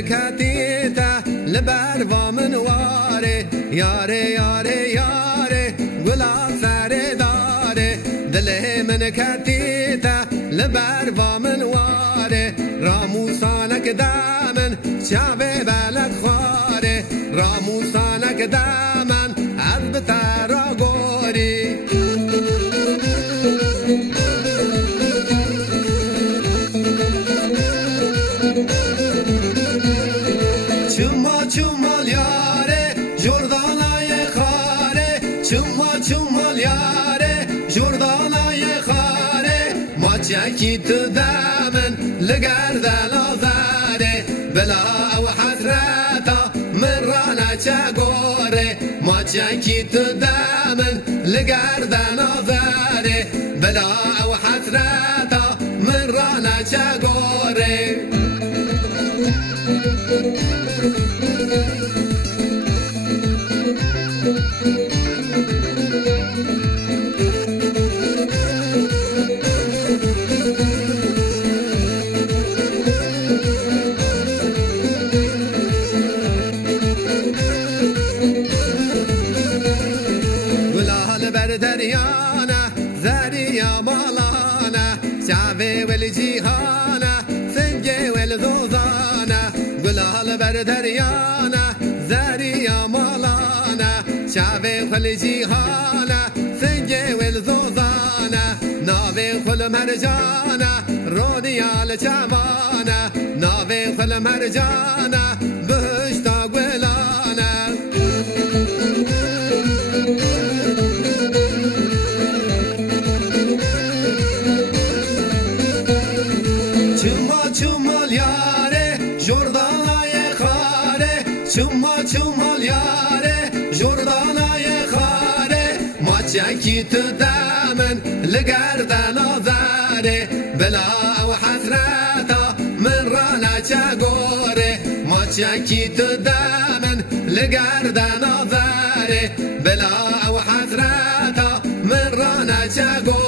كاتيتا لبروا من واري ياري ياري ياري ولا ساري داري دلي من كاتيتا لبروا من واري راموسانك دامن شعبي بلد خواري راموسانك دامن عذب تارا غوري چومال یاره جردانای خاره چومال یاره جردانای خاره ما چکی تو دامن لگردن آزاره بلا و حسرتا من رانا چگوره ما چکی تو دامن لگردن آزاره بلا و حسرتا من رانا چگوره دریانا زريا مالانا شعبي والجيهانا سنجي والزوزانا قلال بردريانا زريا مالانا شعبي والجيهانا سنجي والزوزانا نابي خل مرجانا روديا لشعبانا نابي خل مرجانا بهشتا قلانا چومال یاره جردانای خاره چومال یاره جردانای خاره ما چکی تو دامن لگردن آزاره بلا و حسرتا من رانا چگوره ما چکی تو دامن لگردن آزاره بلا و حسرتا من رانا چگوره